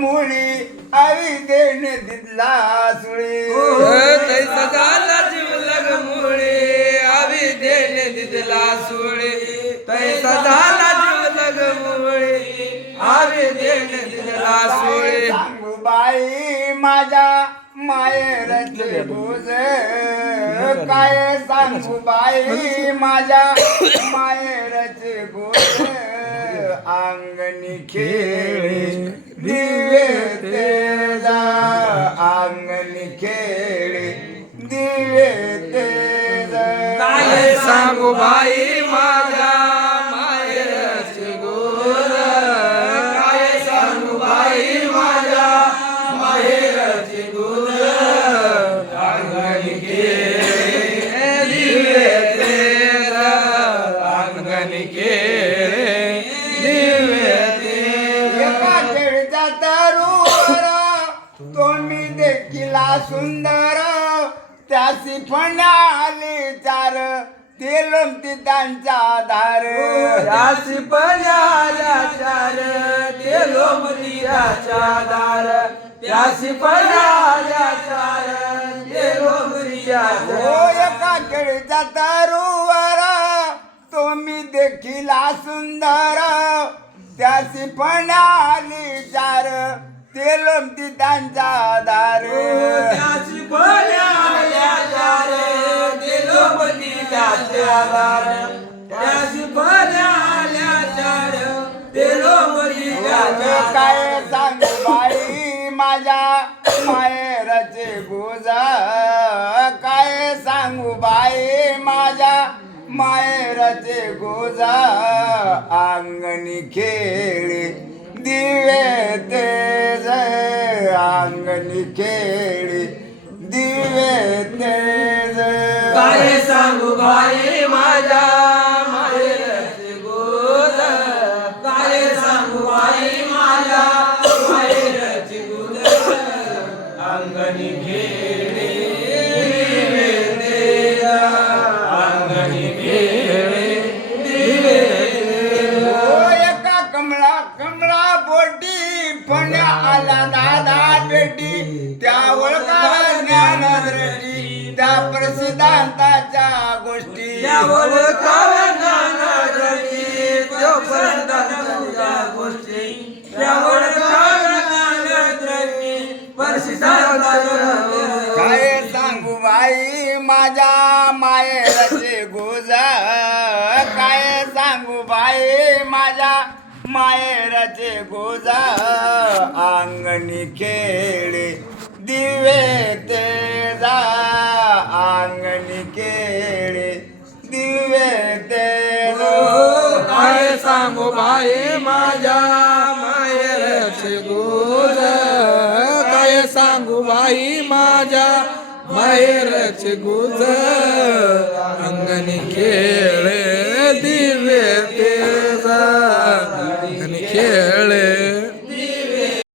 मुळी आवी देणे दिदला सुळी. तैसा झाला जीव लग मुळे आवी देणे दिदला सोळे. तैसा झाला जीव लग मुळे आवी देणे दिदला सोळे. सांगू बाई माझ्या मायेरचे भुज काय सांगू बाई माझ्या मायेरचे भुज अंगणी खेळे. दिवे तेजा अंगणी खेळी दिवे तेजा. सांगू बाई? तरुवर तुम्ही देखीला सुंदर त्यासी फणाले चार ते लोमती त्यांचा धार राशी पण्याला चार ते लोमरियाच्या दार राशी पण्याला चार ते हो एका खेळचा तरुवर तुम्ही देखीला सुंदर चार ते लोमती त्यांचा राशी पण्याला चार ते लोमरियाच्या दार. राशी पण्याला चार ते लोमरियाच्या काय सांगू बाई माझ्या माहेरचे गोजा काय सांगू बाई माझ्या मायराचे गोजा अंगणी खेळी दिवे तेज अंगणी खेळी दिवे तेज. काय सांगू बाई माझ्या माहेरचे गोद काय सांगू बाई माझ्या माहेरचे गोद अंगणी खेळी बेटी त्यावर ज्ञान दृष्टी त्या प्रसिद्धांताच्या गोष्टी. यावर काव्य ज्ञानाची जोपर्यंत तुझ्या गोष्टी. परिसिद्धांताच्या काय सांगू बाई माझ्या मायेरचे गोजा काय सांगू बाई माझ्या मायेरचे गोजा अंगणी खेळे दिवे तेजा अंगणी खेळे दिवे तेजो. काय सांगू बाई माझ्या? माहेरचे गोज काय सांगू बाई माझ्या? माहेरचे गोज